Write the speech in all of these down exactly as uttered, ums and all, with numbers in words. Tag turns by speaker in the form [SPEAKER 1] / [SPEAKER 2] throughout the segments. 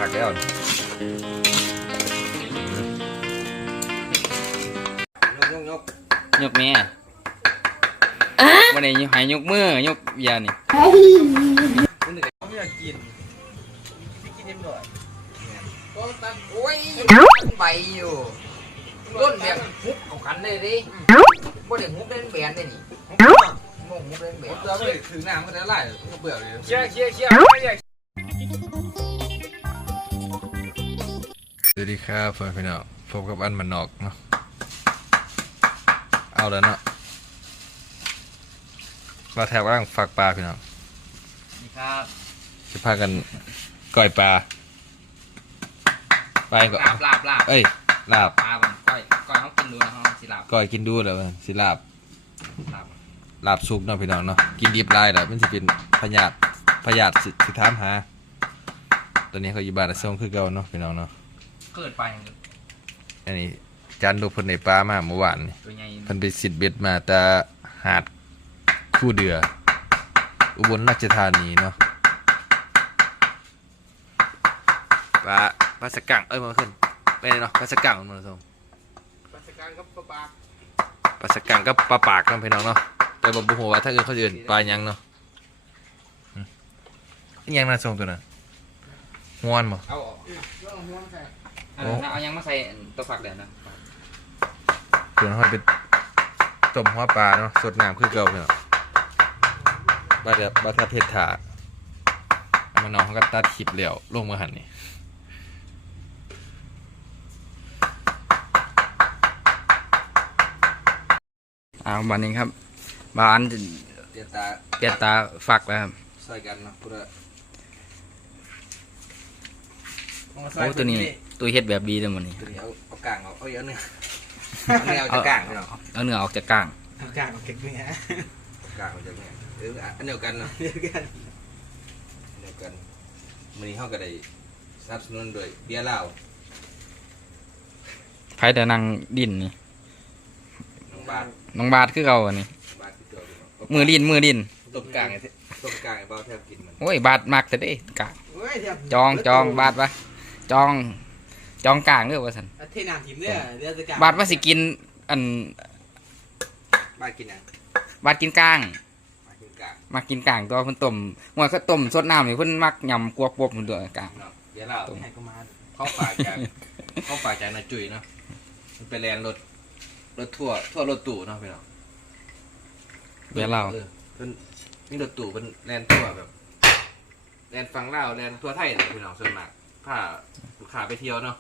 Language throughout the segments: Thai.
[SPEAKER 1] ากแล้วยกยกยกแม่วันนี้หายยกมือยกยานี่ไม่อยากกินกินเอ็มหน่อยก็ตั้งโอ้ยใบอยู่ก้นแบบฮุบของขันเลยดิบ่ได้ฮุบเล่นแบนได้นี่งงฮุบเล่นแบนเตือนเลยถึงน้ำก็ได้ไล่ก็เบื่อเลยเชี่ยเชี่ยเชี่ยสวัสดีครับเพื่อนพี่น้องพบกับอันมันนอกเนาะเอาแล้วเนาะมาแถวร่างฝากปลาพี่น้องนี่ครับจะพากันก่อยปลาไปก่อนลาบลาบลาบเอ้ยลาบปลาก่อนก้อยก้อยเขากินดูนะเขาสิลาบก้อยกินดูเลยสิลาบลาบลาบสุกเนาะพี่น้องเนาะกินดิบลายแหละมันจะเป็นพยาธิพยาธิสิถามหาตอนนี้เขาอยู่บ้านส่งคือเก่าเนาะพี่น้องเนาะเกิดไปอันนี้จานดูเพิ่นในปลามาเมื่อวานนี่เพิ่นไปสิทธิ์เบ็ดมาแต่หาดคู่เดืออุบลราชธานีเนาะปลาปลาสกังเอ้ยมาขึ้นไปเนาะปลาสกังมันมาส่งปลาสกังกับปลาปากปลาสกังกับปลาปากกันพี่น้องเนาะแต่บ่ฮู้ว่าถ้าเกิดเขาเอื่นปลายังเนาะยังน่าส่งตัวน่ะฮ้อนบ่เอาเอายังมาใส่ตัวฝักเดี๋ยวนะตัวน้อยเป็นต้มหัวปลาเนาะสดน้ำคือเก่าเนาะบาดบาดเพชรถาเอามาน้องเขาก็ตัดคลิปเหลี่ยวลงมาหันนี่เอาบันนี้ครับบานเปียตาเปียตาฝักแล้วครับใส่กันเนาะพุทธโอ้ตัวนี้ตัวเฮ็ดแบบดีเลยมันนี่ตัวนี้เอาเอากลางเอาเอาเยอะเนื้อเอาเนื้อเอาจากกลางเนาะเอาเนื้อออกจากกลางเอากลางออกจากเนื้อกลางออกจากเนื้อเอออันเดียวกันเนาะเดียวกันเดียวกันมันนี่เขาก็ได้สนับสนุนโดยเบียร์เหล้าไผ่แต่นางดินนี่น้องบาทน้องบาทคือเก่าอันนี้มือดินมือดินต้มกลางต้มกลางไอ้เบาแทบกินมันโอ้ยบาทมักแต่เด้กลางจองจองบาทปะจองจองกลางเด้อว่าสันเทน้ำทิมเด้อเดี๋ยวจะกลางบาทว่าสิกินอันบาทกินอ่ะบาทกินกลางมากินกลางตัวเพิ่นต้มหัวเขาต้มสดน้ำนี่เพิ่นมักยำกวกปบมันด้วยกลางเดี๋ยวเราเข้าป่าจากเข้าป่าจากนาจุยเนาะมันไปแลนรถรถทั่วทั่วรถตู่เนาะพี่น้องเดี๋ยวเราเพิ่นนี่รถตู่เพิ่นแลนทั่วแบบแลนฟังเล่าแลนทั่วไทยเลยพี่น้องส่วนมากพาลูกค้าไปเที่ยวเนาะ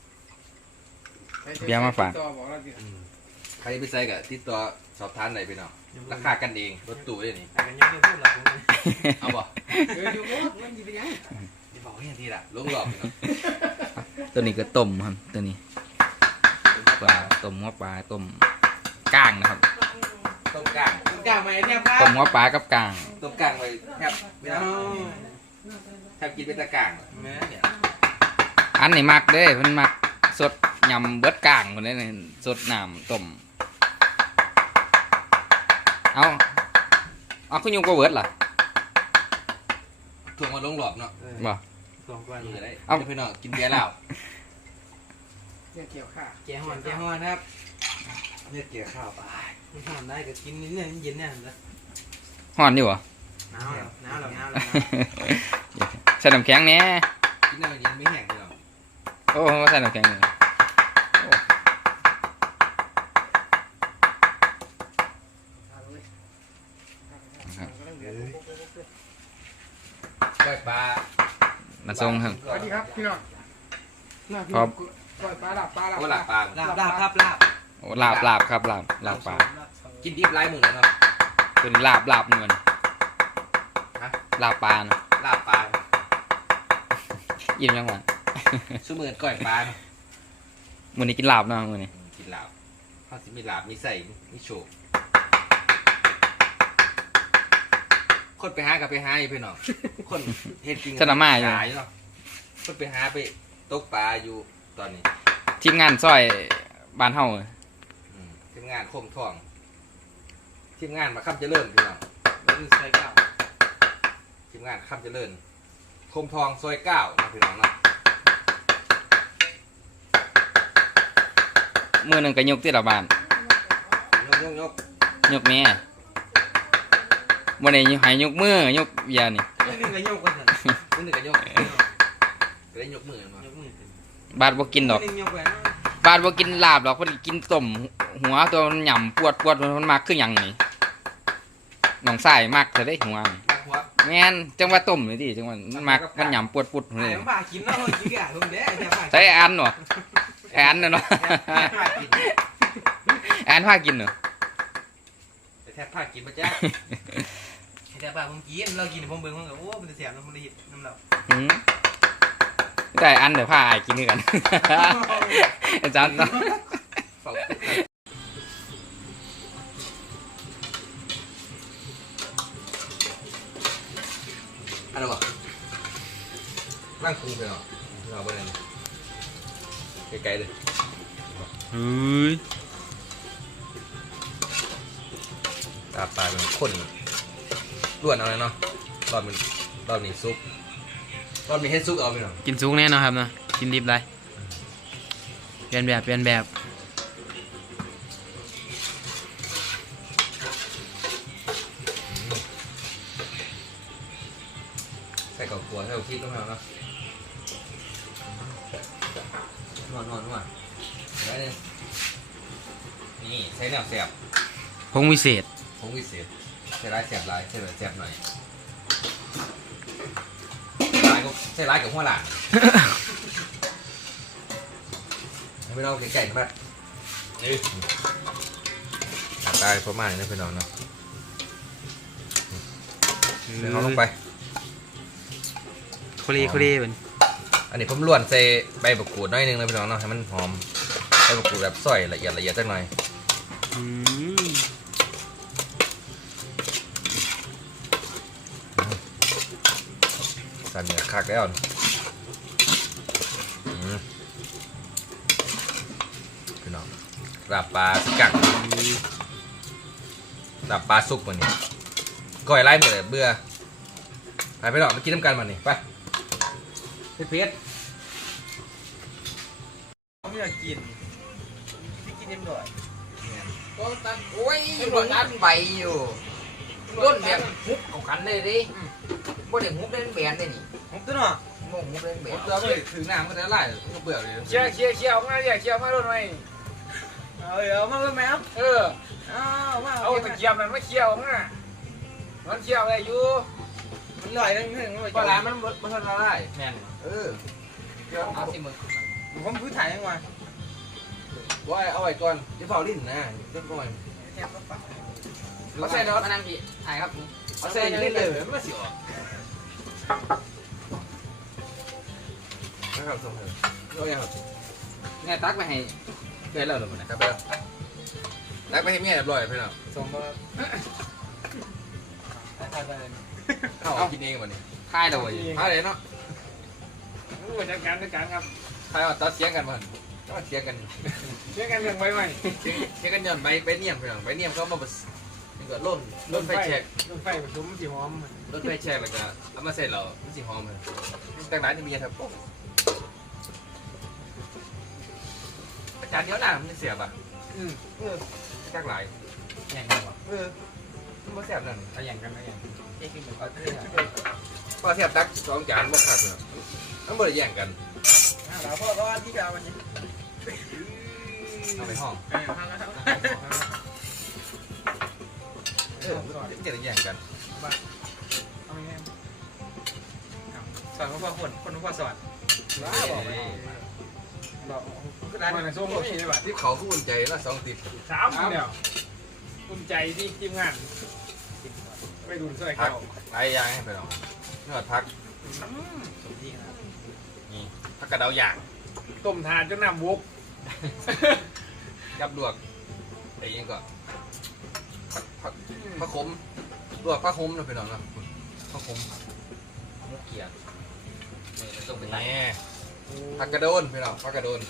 [SPEAKER 1] เบี้ยมาฝากใครไปใส่กับติดต่อสอบถามไหนพี่น้องราคากันเองรถตู้เลยนี่เอาบ่เอออยู่บ่มันสิไปยังสิบอกให้ทีละลงหลอกตัวนี้ก็ต้มครับตัวนี้ปลาต้มหัวปลาต้มก้างนะครับต้มก้างต้มก้างไหมแทบต้มหัวปลากับก้างต้มก้างไปแทบไม่ได้แทบกินเป็นตะก้างอันนี้มักเด้เพิ่นมักสดยำเบิดก้างคนนี้สดน้ำต้มเอาเอาคุณยุงก็เวิร์ดล่ะถ่วงมาลงหลอบเนาะบ่ถ่วงก่อนเลยเอาไปเนาะกินเบียร์แล้วเนี่ยเกี่ยวข้าวแกงหอนแกงหอนครับเนี่ยเกี่ยวข้าวไปไม่ทำได้ก็กินนิดนึงเย็นเนี่ยนะหอนอยู่เหรอหนาวหนาวหนาวหนาวใส่น้ำแข็งเนี่ยกินน้ำเย็นไม่แห้งเลยหรอโอ้ใส่น้ำแข็งเลยก้อยปลามาส่งครับสวัสดีครับพี่น้องครับก้อยปลาลาบปลาลาบลาบปลาลาบลาบครับลาบโอ้ลาบลาบครับลาบลาบปลากินดิบไร้มือเนาะเป็นลาบลาบเงินลาบปลาลาบปลายิ้มยังไงสู้มือก้อยปลามือนี้กินลาบเนาะมือนี้กินลาบเขาสิมีลาบมีใส่มีโชกคนไปหากับไปหาอยู่พี่น้องคนเฮ็ดจริงสนามมาอยู่เนาะคนไปหาไปตกปลาอยู่ตอนนี้ทีมงานซอยบ้านเฮาทีมงานโคมทองทีมงานมาค้ำเจริญพี่น้องแล้วนี่ซอยเก้าทีมงานค้ำเจริญโคมทองซอยเก้าพี่น้องเนาะมือหนึ่งก็ยกที่ละบาน
[SPEAKER 2] ยกยกยก
[SPEAKER 1] ยกแม่วันนี้ให้ยกมือยกยานี่
[SPEAKER 2] มือหนึ่งก็ยกกันมือหนึ่งก็ยกก็ได้ยกมือมายกมือบ
[SPEAKER 1] าดบ่กินดอก
[SPEAKER 2] มือหนึ่งยกไป
[SPEAKER 1] บาดบ่กินลาบดอกเพิ่นกินต้มหัวตัวมันหย่ำปวดปวดมันมักคือหยังนี่น้องสายมักเธอได้หัว
[SPEAKER 2] หัว
[SPEAKER 1] แม่นจังว่าต้มนี่ติจังว่ามันมักมันหย่ำปวดปุด
[SPEAKER 2] ไอ้
[SPEAKER 1] นี่
[SPEAKER 2] น้ำปลากินเนาะกินแก่ตรงเด้แค่ปลา
[SPEAKER 1] ใช้อันเนาะอันเนาะ อันพากินเนาะ
[SPEAKER 2] แทบปลากินมาจ้าแทบปลาผมกินเรากินผมเบิ่งมันก็โอ้มันจะเสียบน้ำมันละน้ำเรา
[SPEAKER 1] หืมได้อันเดี๋ยวพาอายกินด้วยกันอาจารย์
[SPEAKER 2] อะไรวะร่างคุงไปเหรอเราไปเลยไกลๆเลย
[SPEAKER 1] เฮ้ย
[SPEAKER 2] ตาปลาเป็นข้นล้วนเอาเลยเนาะรอบมันรอบนี้ซุปรอบนี้ให้ซุปเอาไปหน่อย
[SPEAKER 1] กินซุกแน่นอนครับเนาะกินดิบเลยเปลี่ยนแบบเปลี่ยนแบบ
[SPEAKER 2] ใส่กับขัวใส่กับพริกต้องเอาเนาะนวดนวดนวดไว้เลยนี่ใช้แนวเสียบ
[SPEAKER 1] พงวิเศษ
[SPEAKER 2] ผงวิเศษใช้ร้ายเสียบร้ายใช้แบบเสียบหน่อยร้ายก็ใช้ร้ายกับหัวหลานไม่ต้องไก่ๆนะนี่ตายประมาณนี้นะพี่น้องเนาะเดี๋ยวเขาลงไป
[SPEAKER 1] โคลีโคลีเป็น
[SPEAKER 2] อันนี้ผมล้วนใส่ใบมะกรูดน้อยนึงนะพี่น้องเนาะให้มันหอมใบมะกรูดแบบซอยละเอียดละเอียดจังหน่อย
[SPEAKER 1] อืม
[SPEAKER 2] สั่นเนี่ยคักแล้วอืมพี่น้องลาบปลาสกัดลาบปลาซุกมันนี่ก้อยไล่หมดเลยเบื่อไปไปหรอกมากินน้ำกันมันนี่ไปเพชรเพชรไม่อยากกินพี่กินยังก่อนก็ตันโอ้ยรถตันไปอยู่รถแบบฮุบเอาขันเลยดิบ่ได้ฮุบเล่นแบนได้นี่ฮุบตัวเนาะบ่ฮุบเล่นแบนเราก็ถือน้ำก็ได้ไล่ก็เบื่อเลย
[SPEAKER 1] เชี่ยเชี่ยเชี่ยออกมาเชี่ยเชี่ยมาโดนไหม
[SPEAKER 2] เอาเดี๋ยวมาเลยแม่ครับ
[SPEAKER 1] เออ
[SPEAKER 2] อ้าวมา
[SPEAKER 1] เอาตะเกียบมันมาเชี่ยวมามันเชี่ยวอะไรอยู่
[SPEAKER 2] มันลอยนั่นเองมัน
[SPEAKER 1] ปลามันมันทำอะไรแม่น
[SPEAKER 2] เออ
[SPEAKER 1] เอาสิมึง
[SPEAKER 2] ผมพื้นถ่ายยังไงว่าเอาไว้ก่อนเดี๋ยวเผาลิ้นนะเดี๋ยวก่อน
[SPEAKER 1] เขาใส่รถมานั่งพี่ถ่ายครับ
[SPEAKER 2] เอาใส่ลิ้นเลยไม่เสียวนะครับส่งเลยเอาอย่างครับ
[SPEAKER 1] เนี่ยตักไปให้เกิดแล้วหรือเปล่า
[SPEAKER 2] ครับไปแล้วนักไปให้เมียเรียบร้อยพี่น้องส่งมาเอากินเองวันนี้
[SPEAKER 1] ถ่ายเลย
[SPEAKER 2] ถ่ายเลยเนาะ
[SPEAKER 1] จัดการจัดการครับ
[SPEAKER 2] ถ่ายว่าตัดเสียงกันมันตัดเสียงกัน
[SPEAKER 1] เชื่อกันเรื่องใบใหม่
[SPEAKER 2] เสียงกันย้อนใบใบเนียมพี่น้องใบเนียมเขามานี่ก็ล่นล่นไฟแฉก
[SPEAKER 1] รถไฟผสมสีหอม
[SPEAKER 2] ล่นไฟแฉกแล้วก็เอามาใส่เราไม่สิหอมเลยแต่งร้านจะมีครับอาจารย์เดี๋ยวหน้ามันเสียบอ่ะ
[SPEAKER 1] อืม
[SPEAKER 2] เออจักหลาย
[SPEAKER 1] แย่งกันวะ
[SPEAKER 2] เออมันเสียบนั่น
[SPEAKER 1] เอาแย่งกันเอาแย่งเอ๊ะกินแบบ
[SPEAKER 2] พอเสียบตักสองจานบ่ขาดเลยมันบ่ได้แย่งกัน
[SPEAKER 3] เราพ่อก็ที่จะเอาวันนี้
[SPEAKER 2] เอาไปห้องเออมันจะได้แย่งกัน
[SPEAKER 3] เอาไงสอนพ่อคนคนพ่อสอน
[SPEAKER 2] ว้าบอกบอกก็ได้
[SPEAKER 3] มันส่งนี่ได้ป่ะ
[SPEAKER 2] ที่เขาคู่อุ่นใจละสองติด
[SPEAKER 3] สามเดียวภูมิใจที่ทีมงานไปดูช่วย
[SPEAKER 2] พัก
[SPEAKER 3] เขา
[SPEAKER 2] หลายอย่างให้ไปลองนวดพัก
[SPEAKER 3] สมที่นะ
[SPEAKER 2] นี่พักกระเดาอย่าง
[SPEAKER 3] ต้มทานจนน้ำบุก
[SPEAKER 2] กับลวกไอ้ยังก็ผักผักผักขมลวกผักขมนะพี่น้องนะผักขมมุกเกียร์นี่ต้องเป็นไงผักกระโดนพี่น้องผักกระโดน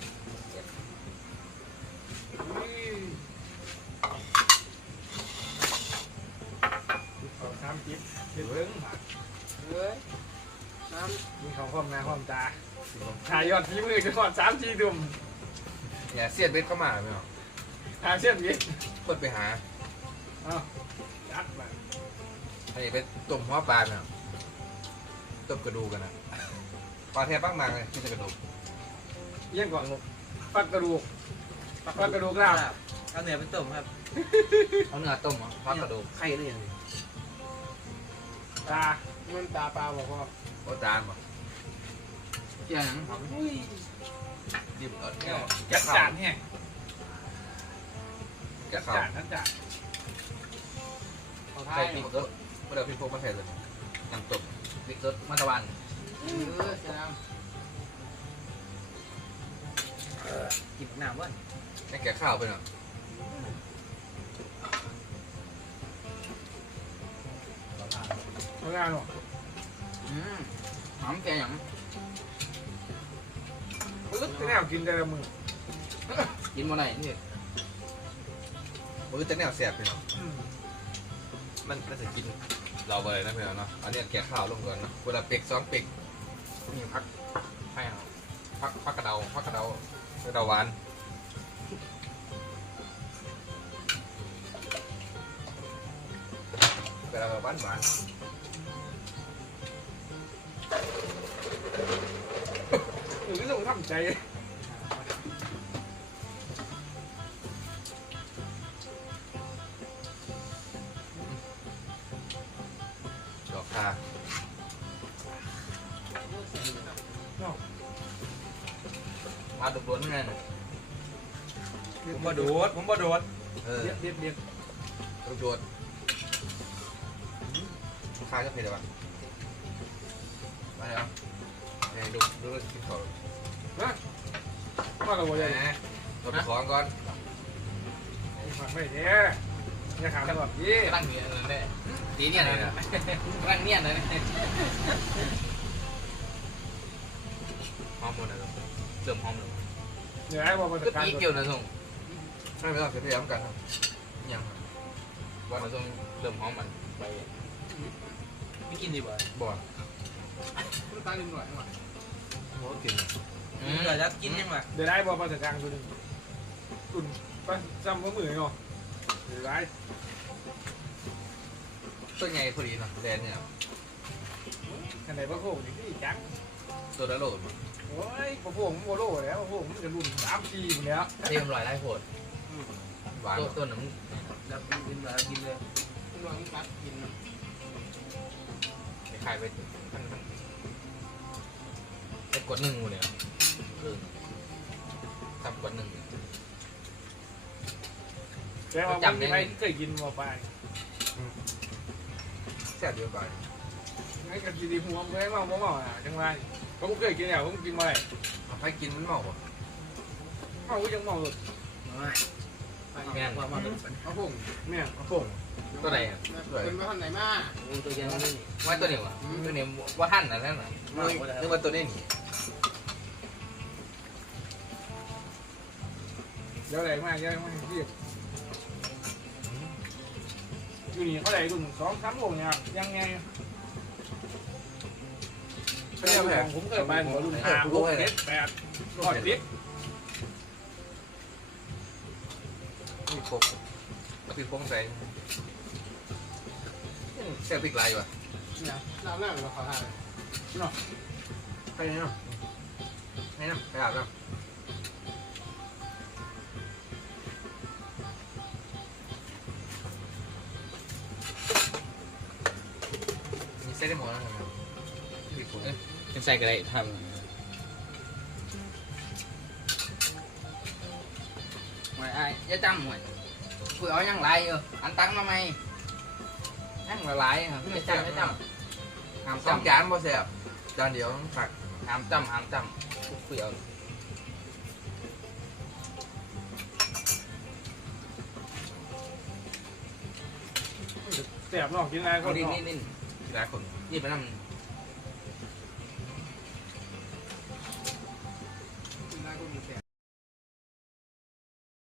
[SPEAKER 3] สามจิ๊บเบิ้งเฮ้ยน้ำมีของความนาความตาถ่ายยอดฝีมือจนก่อนสามจีดุ่ม
[SPEAKER 2] เนี่ยเสียดเบ็ดเข้ามาไหมเนาะ
[SPEAKER 3] หาเส้นนี้
[SPEAKER 2] คนไปหา
[SPEAKER 3] เอาจัดมา
[SPEAKER 2] ไอ้ไปต้มหัวปลาเนาะต้มกระดูกกันนะปลาแทบบ้างมากเลยที่จะกระดูก
[SPEAKER 3] เยี่ยงก่อนฟักกระดูกฟักกระดูกลาบ
[SPEAKER 4] เอาเนื้อไปต้มครับ
[SPEAKER 2] เอาเนื้อต้มเหรอทอดกระดูก
[SPEAKER 4] ไข่หรือยัง
[SPEAKER 3] ตามันตาปลาบอกว่า
[SPEAKER 2] โอ้จานบ่
[SPEAKER 1] เจ้าหนังครับ
[SPEAKER 2] ดิบเออเนี่ย
[SPEAKER 3] จั
[SPEAKER 2] แกะ
[SPEAKER 3] ด
[SPEAKER 2] ข้า
[SPEAKER 3] จาว นแห้ง
[SPEAKER 2] แกะข้าว
[SPEAKER 3] จานนั่นจานเอาท้า
[SPEAKER 2] ใส่
[SPEAKER 3] ย
[SPEAKER 2] พริกสดเมื่อเราพริกพกมาใส่เลยน้ำต้มพริกสดมัตะวัน
[SPEAKER 1] เออเจ้าหนัง
[SPEAKER 4] กินน้ำวะ
[SPEAKER 2] ให้แกะข้าวไปเนาะ
[SPEAKER 3] เอางานหรอ
[SPEAKER 1] อืมหอมแกหยัง
[SPEAKER 3] ปึ๊บแนวกินแต่ละมือ
[SPEAKER 1] กินบ่ได้นี่
[SPEAKER 2] มือจะแนวแสบไปเนาะ
[SPEAKER 3] อืม
[SPEAKER 2] มันมันจะกินเราไปเลยนะเพื่อนเนาะอันนี้แกะข้าวลงก่อนเนาะเวลาเป็กซ้อมเป็กนี่พักให้เอาพักพักกระเดาพักกระเดากระเดาหวานกระเดาหวานหวาน
[SPEAKER 3] หรือต้องทำใจ
[SPEAKER 2] ดอกคามาดุล้วนไง
[SPEAKER 4] ผมบ่โดดผมบ่โดด
[SPEAKER 2] เออ
[SPEAKER 3] เด็ดเด็ดเด็ด
[SPEAKER 2] ดุโดดลูกค้าก็เผ็ดเลยวะมาแล้วนี่ดูดูกินของ
[SPEAKER 3] มากับวัวใหญ่
[SPEAKER 2] แหมเราไปของก่อน
[SPEAKER 3] ฝักไม่แท้อย่าขามตลอดยี่
[SPEAKER 1] กำลังเนียนเลยเนี่ยดีเนี่ยเลยนะกำลังเนียนเลยเนี่ย
[SPEAKER 2] หอมหมดเลยเริ่มหอมเลย
[SPEAKER 3] เดี๋ยวไอ้บอกมา
[SPEAKER 1] ก็
[SPEAKER 3] จัดการ
[SPEAKER 1] ตีเกี่ยวนะส่ง
[SPEAKER 2] ไม่ไม่ต้องเสียพยายามกันครับยัง
[SPEAKER 1] ว่าเราต้องเริ่มหอมมันไป
[SPEAKER 4] ไม่กินดีกว่า
[SPEAKER 2] บ่อน
[SPEAKER 1] ตั้งนิดหน่อยหน่อย
[SPEAKER 2] โอ้กิน
[SPEAKER 1] อืม
[SPEAKER 4] เดี๋ยวจะกินยังไง
[SPEAKER 3] เดี๋ยวไอ้บอกมาจัดการตัวหนึ่งตุ่นไปจำมือมือเนาะเดี๋ยวไอ้
[SPEAKER 2] ตัวใหญ่พอดีเนาะแดนเนี่ย
[SPEAKER 3] ขนาดพระโขงนี่ที่จัง
[SPEAKER 2] ตัวละโลด
[SPEAKER 3] โอ้ยพระโขงโมโลแล้วพระโขงมันจะรุ่นสามปีหมดแล้ว
[SPEAKER 1] เทียมลอยไร้โหด
[SPEAKER 2] หวาน
[SPEAKER 1] ตัวตัวน้ำ
[SPEAKER 4] แล้วกินแล้วกินเลย
[SPEAKER 1] ลองกัดกินขายไปพันพันไปกดหนึ่งกูเนี่ยคือทำกดหนึ่ง
[SPEAKER 3] แต่ว่าไม่ไม่เคยกินมาไป
[SPEAKER 2] แซ่บเยอะไป
[SPEAKER 3] งั้นกับกินดีหัวไม่เมาไม่เมาอ่ะจังไรเขาเคยกินอย่างเขากินมาไหน
[SPEAKER 2] เอาไปกินมันเมาป่ะ
[SPEAKER 3] เมายังเมาเลย
[SPEAKER 4] แม่นว่ามาเป็น
[SPEAKER 3] พระโขงเนี่ยพระโขง
[SPEAKER 2] ตัวไหนอ่ะตัวไหน
[SPEAKER 1] เป็นมาท่านไหนมา
[SPEAKER 4] โอ้ตัวยังไม่
[SPEAKER 2] ว่าตัวนี้วะตัวนี้ว่าท่านนะนั่นน่ะนึกว่าตัวนี้นี่
[SPEAKER 3] เดี๋ยวแรงมากเยอะมากที่อยู่นี่เขาได้รุ่นสองสามโมงเนี่ยยังไงผมเคยไปหัวรุ่นห้าหกเจ็ดแปดร้อยสิบ
[SPEAKER 2] มีโคกแล้วพี่โค้งใส่แซ่บพริกลายอยู่อ่ะ
[SPEAKER 3] เนี่ยน้ำแรกเราขอทานเนาะ
[SPEAKER 2] ไปไหนเนาะไหนเนาะไปอาบน้ำมีเส้นได้หมดแล้วครับพี่โค้ง
[SPEAKER 1] เป็นใส่กระไรทำไม่ไอ้จะจำหมดคุยเอายังไรเอออันตั้งมาไหมยังละลายครับไม่จำไม่จำห้าม
[SPEAKER 2] สอง
[SPEAKER 1] จำ
[SPEAKER 2] จานบ่แซ่บจานเดียวต้องผัก
[SPEAKER 1] ห้ามจำห้ามจำคุยเอา
[SPEAKER 3] แสบเนาะกินอะไรก็
[SPEAKER 1] เอาดิ
[SPEAKER 3] เนาะ
[SPEAKER 1] นี่นี่
[SPEAKER 2] หลายคน
[SPEAKER 1] นี่ไปนั่ง